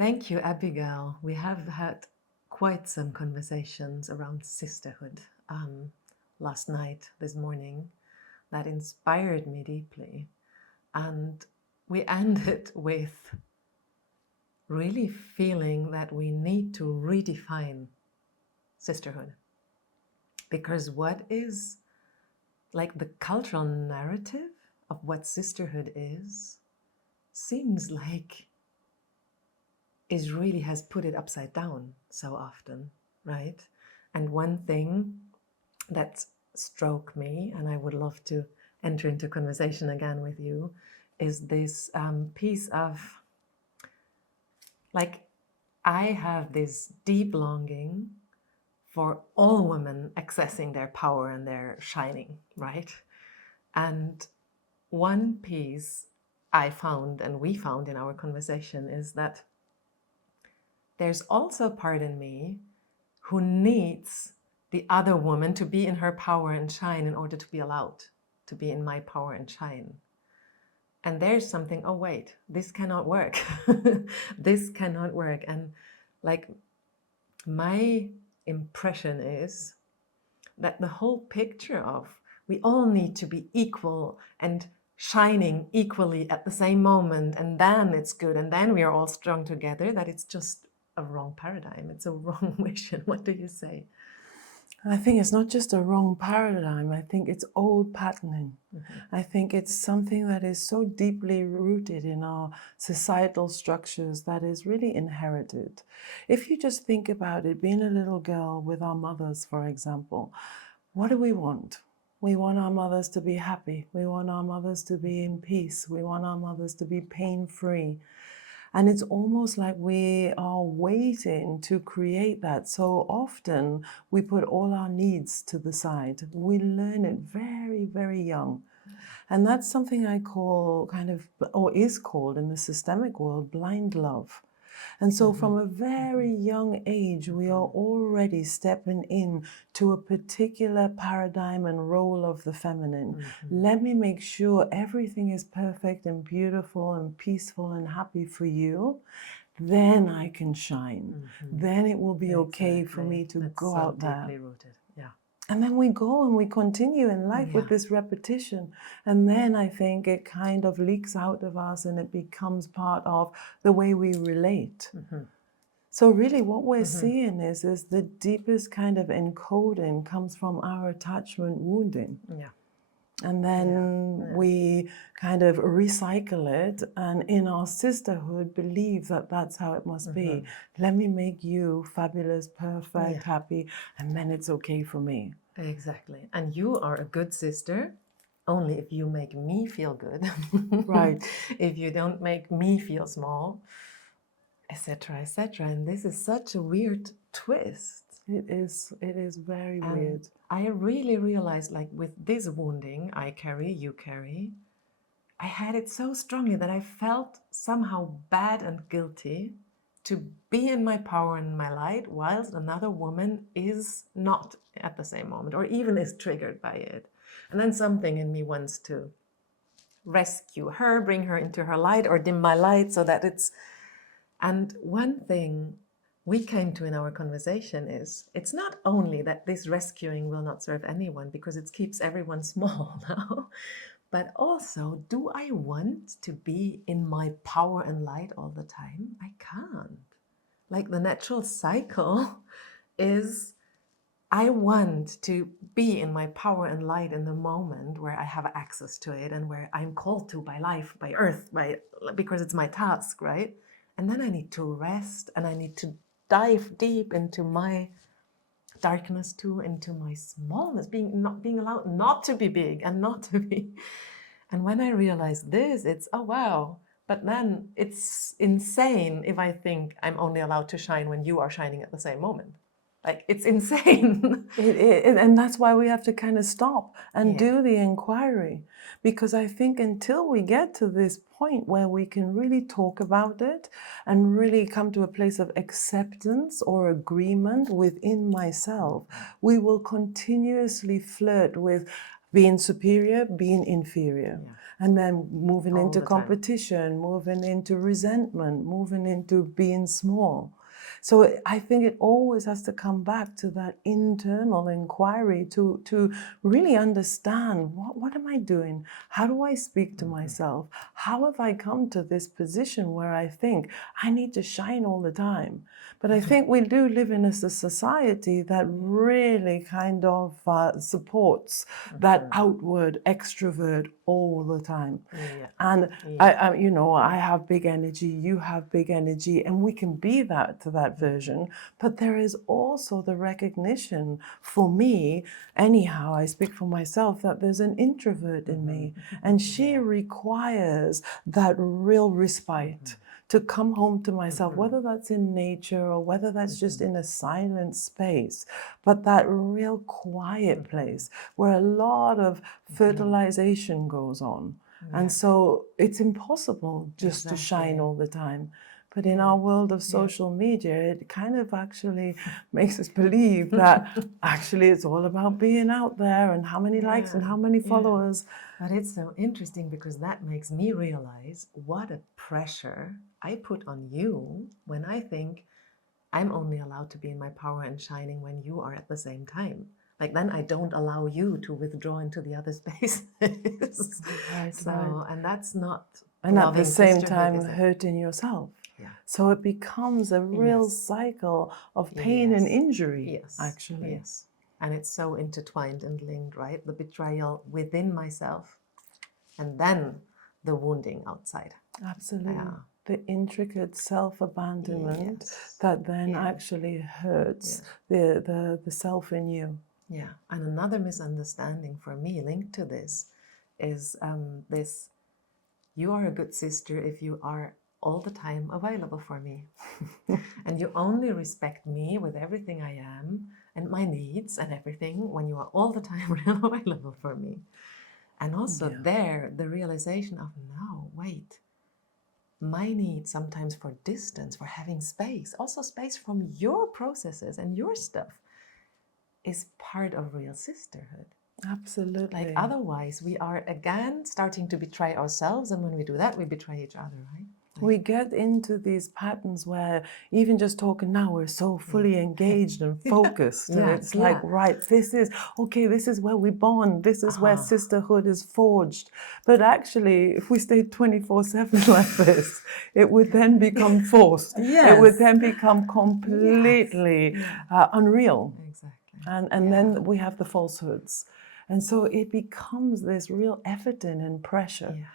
Thank you, Abigail. We have had quite some conversations around sisterhood last night, this morning, that inspired me deeply. And we ended with really feeling that we need to redefine sisterhood. Because what is like the cultural narrative of what sisterhood is seems like is really has put it upside down so often, right? And one thing that struck me, and I would love to enter into conversation again with you, is this piece of like, I have this deep longing for all women accessing their power and their shining, right? And one piece I found and we found in our conversation is that there's also a part in me who needs the other woman to be in her power and shine in order to be allowed to be in my power and shine. And there's something, oh wait, this cannot work. This cannot work. And like, my impression is that the whole picture of we all need to be equal and shining equally at the same moment, and then it's good, and then we are all strong together, that it's just a wrong paradigm. It's a wrong vision. What do you say? I think it's not just a wrong paradigm. I think it's old patterning. Mm-hmm. I think it's something that is so deeply rooted in our societal structures that is really inherited. If you just think about it, being a little girl with our mothers, for example, what do we want? We want our mothers to be happy. We want our mothers to be in peace. We want our mothers to be pain-free. And it's almost like we are waiting to create that. So often we put all our needs to the side. We learn it very, very young. And that's something I call or is called in the systemic world, blind love. And so from a very young age, we are already stepping in to a particular paradigm and role of the feminine. Let me make sure everything is perfect and beautiful and peaceful and happy for you. Then I can shine. Then it will be okay for me to go out there. Deeply rooted. Yeah. And then we go and we continue in life with this repetition. And then I think it kind of leaks out of us and it becomes part of the way we relate. So really what we're seeing is the deepest kind of encoding comes from our attachment wounding. Yeah. And then we kind of recycle it and in our sisterhood believe that that's how it must be. Let me make you fabulous, perfect, happy, and then it's okay for me. Exactly. And you are a good sister only if you make me feel good. Right. If you don't make me feel small, etc., etc. And this is such a weird twist. It is very weird. I really realized, like, with this wounding I carry, you carry, I had it so strongly that I felt somehow bad and guilty to be in my power and my light whilst another woman is not at the same moment or even is triggered by it. And then something in me wants to rescue her, bring her into her light or dim my light so that it's... And one thing we came to in our conversation is it's not only that this rescuing will not serve anyone because it keeps everyone small now, but also, do I want to be in my power and light all the time? I can't. Like, the natural cycle is I want to be in my power and light in the moment where I have access to it and where I'm called to by life, by earth, because it's my task, right? And then I need to rest and I need to dive deep into my darkness too, into my smallness, not being allowed not to be big and not to be... And when I realized this, it's, oh wow, but then it's insane if I think I'm only allowed to shine when you are shining at the same moment. Like, it's insane. And that's why we have to kind of stop and do the inquiry. Because I think until we get to this point where we can really talk about it and really come to a place of acceptance or agreement within myself, we will continuously flirt with being superior, being inferior, Yeah. and then moving All into the time. competition, moving into resentment, moving into being small. So I think it always has to come back to that internal inquiry to really understand what am I doing? How do I speak to myself? How have I come to this position where I think I need to shine all the time? But I think we do live in a society that really kind of supports that outward extrovert all the time. Yeah. And I have big energy, you have big energy, and we can be that to that version. But there is also the recognition for me, anyhow, I speak for myself, that there's an introvert in me, and she requires that real respite to come home to myself, whether that's in nature or whether that's just in a silent space, but that real quiet place where a lot of fertilization goes on. And so it's impossible just to shine all the time. But in our world of social media, it kind of actually makes us believe that actually it's all about being out there and how many likes and how many followers. But it's so interesting because that makes me realize what a pressure I put on you when I think I'm only allowed to be in my power and shining when you are at the same time. Like then I don't allow you to withdraw into the other spaces. And that's not. And at the same sisterhood, time, is it? hurting yourself. Yeah. So it becomes a real cycle of pain and injury, actually. Yes. And it's so intertwined and linked, right? The betrayal within myself and then the wounding outside. Absolutely. Yeah. The intricate self-abandonment that then actually hurts the self in you. Yeah. And another misunderstanding for me linked to this is this: you are a good sister if you are all the time available for me. And you only respect me with everything I am and my needs and everything when you are all the time real available for me. And also there, the realization of, no, wait, my need sometimes for distance, for having space, also space from your processes and your stuff, is part of real sisterhood. Absolutely. Like otherwise, we are again starting to betray ourselves, and when we do that, we betray each other, right? We get into these patterns where even just talking now, we're so fully engaged and focused. And it's like, right, this is where we bond. This is where sisterhood is forged. But actually, if we stayed 24/7 like this, it would then become forced. It would then become completely unreal. Exactly. And then we have the falsehoods. And so it becomes this real efforting and pressure. Yeah.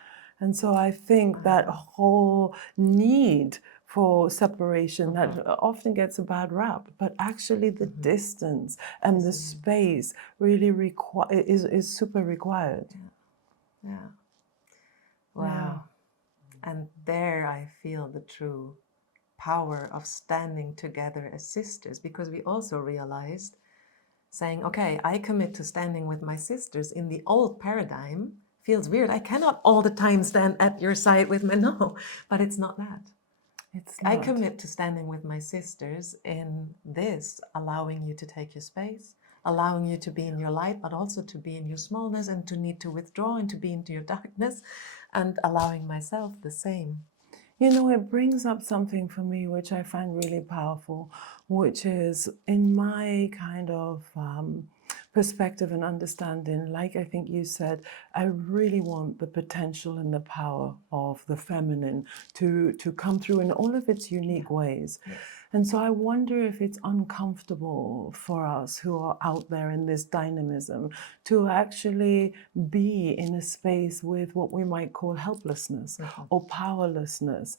And so I think that whole need for separation that often gets a bad rap, but actually the distance and the space really is super required. Yeah. Wow. And there I feel the true power of standing together as sisters, because we also realized saying, okay, I commit to standing with my sisters in the old paradigm feels weird. I cannot all the time stand at your side with me. No, but it's not that. It's not. I commit to standing with my sisters in this, allowing you to take your space, allowing you to be in your light, but also to be in your smallness and to need to withdraw and to be into your darkness, and allowing myself the same. You know, it brings up something for me which I find really powerful, which is in my kind of perspective and understanding, like I think you said, I really want the potential and the power of the feminine to come through in all of its unique ways. Yes. And so I wonder if it's uncomfortable for us who are out there in this dynamism to actually be in a space with what we might call helplessness or powerlessness.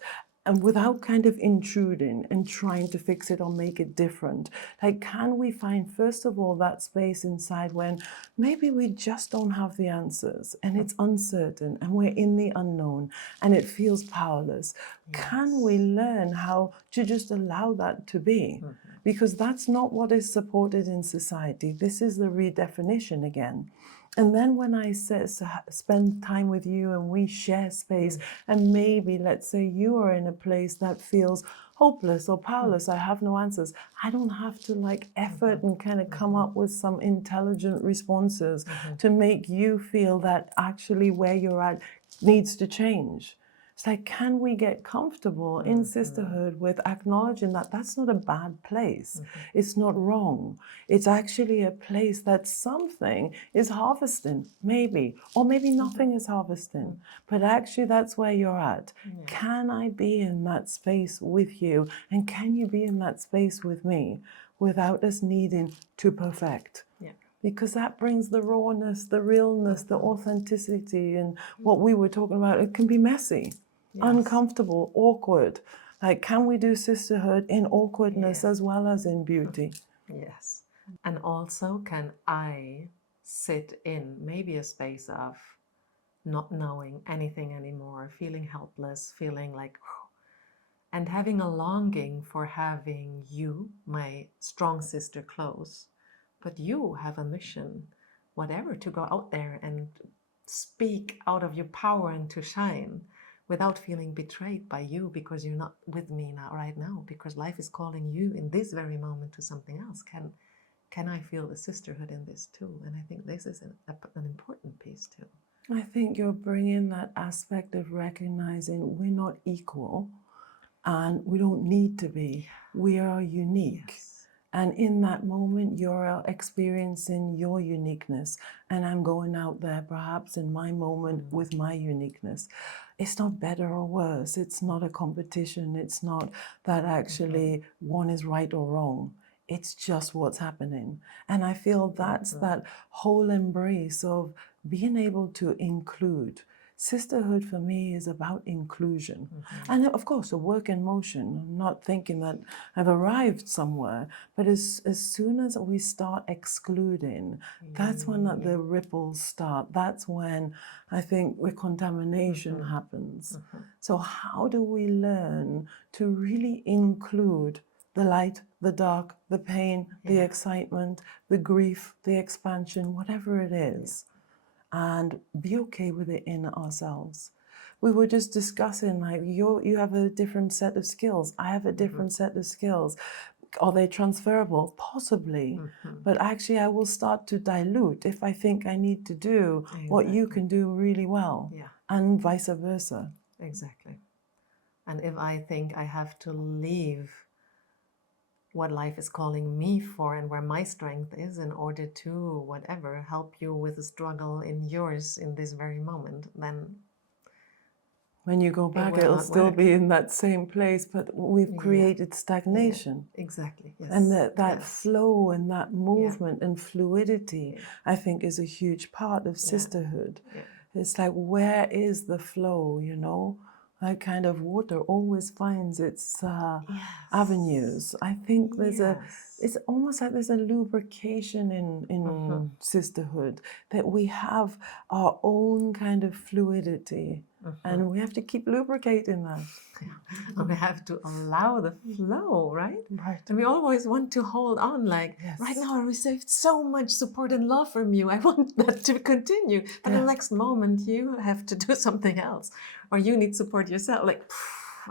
And without kind of intruding and trying to fix it or make it different. Like, can we find, first of all, that space inside when maybe we just don't have the answers and it's uncertain and we're in the unknown and it feels powerless? Yes. Can we learn how to just allow that to be? Because that's not what is supported in society. This is the redefinition again. And then when I spend time with you and we share space, and maybe let's say you are in a place that feels hopeless or powerless, I have no answers. I don't have to like effort and kind of come up with some intelligent responses to make you feel that actually where you're at needs to change. It's like, can we get comfortable in sisterhood with acknowledging that that's not a bad place? It's not wrong. It's actually a place that something is harvesting, maybe, or maybe nothing is harvesting, but actually that's where you're at. Can I be in that space with you? And can you be in that space with me without us needing to perfect? Because that brings the rawness, the realness, the authenticity, and what we were talking about. It can be messy, uncomfortable, awkward. Like, can we do sisterhood in awkwardness as well as in beauty? Yes. And also, can I sit in maybe a space of not knowing anything anymore, feeling helpless, feeling like, and having a longing for having you, my strong sister, close. But you have a mission, whatever, to go out there and speak out of your power and to shine without feeling betrayed by you because you're not with me now, right now, because life is calling you in this very moment to something else. Can I feel the sisterhood in this too? And I think this is an important piece too. I think you're bringing that aspect of recognizing we're not equal and we don't need to be. We are unique. And in that moment, you're experiencing your uniqueness. And I'm going out there, perhaps in my moment, with my uniqueness. It's not better or worse. It's not a competition. It's not that actually one is right or wrong. It's just what's happening. And I feel that's that whole embrace of being able to include. Sisterhood for me is about inclusion. And of course, a work in motion. I'm not thinking that I've arrived somewhere, but as soon as we start excluding, that's when the ripples start. That's when I think where contamination happens. So how do we learn to really include the light, the dark, the pain, the excitement, the grief, the expansion, whatever it is? And be okay with it in ourselves. We were just discussing, like, you have a different set of skills. I have a different set of skills. Are they transferable? Possibly. But actually, I will start to dilute if I think I need to do what you can do really well, and vice versa. Exactly. And if I think I have to leave what life is calling me for and where my strength is in order to, whatever, help you with the struggle in yours in this very moment, then when you go back, it'll still be in that same place, but we've created stagnation. Exactly. Yes. And that flow and that movement and fluidity, I think, is a huge part of sisterhood. It's like, where is the flow, you know? That kind of water always finds its avenues. I think there's it's almost like there's a lubrication in sisterhood, that we have our own kind of fluidity, and we have to keep lubricating that. And we have to allow the flow, right? Right. And we always want to hold on, like, right now I received so much support and love from you. I want that to continue. But the next moment you have to do something else, or you need support yourself. Like,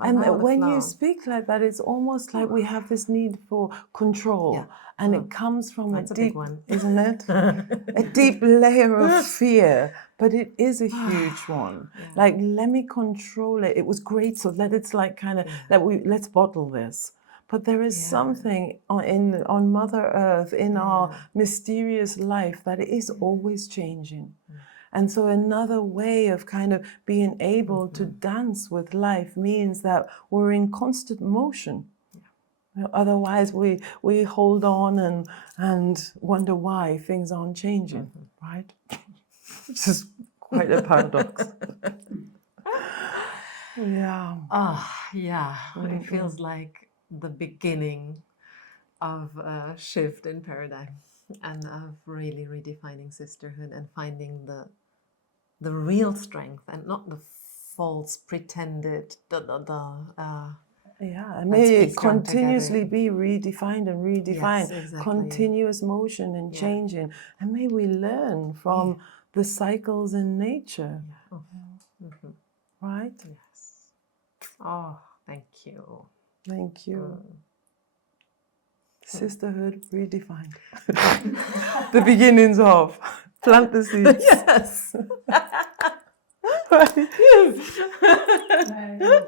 and when you speak like that, it's almost like we have this need for control. And it comes from a deep, big one, isn't it? A deep layer of fear, but it is a huge one. Like, let me control it. It was great, so let's like kind of let's bottle this. But there is something on Mother Earth, in our mysterious life, that is always changing. And so another way of kind of being able to dance with life means that we're in constant motion. Otherwise, we hold on and wonder why things aren't changing, right? Which is quite a paradox. It feels like the beginning of a shift in paradigm and of really redefining sisterhood and finding the real strength and not the false, pretended, Yeah, and may be it strong continuously together. be redefined and redefined, Yes, exactly. continuous motion and changing. And may we learn from the cycles in nature, right? Yes. Oh, thank you. Thank you. Sisterhood redefined. The beginnings of. Plant the seeds. Yes. Right. Yes.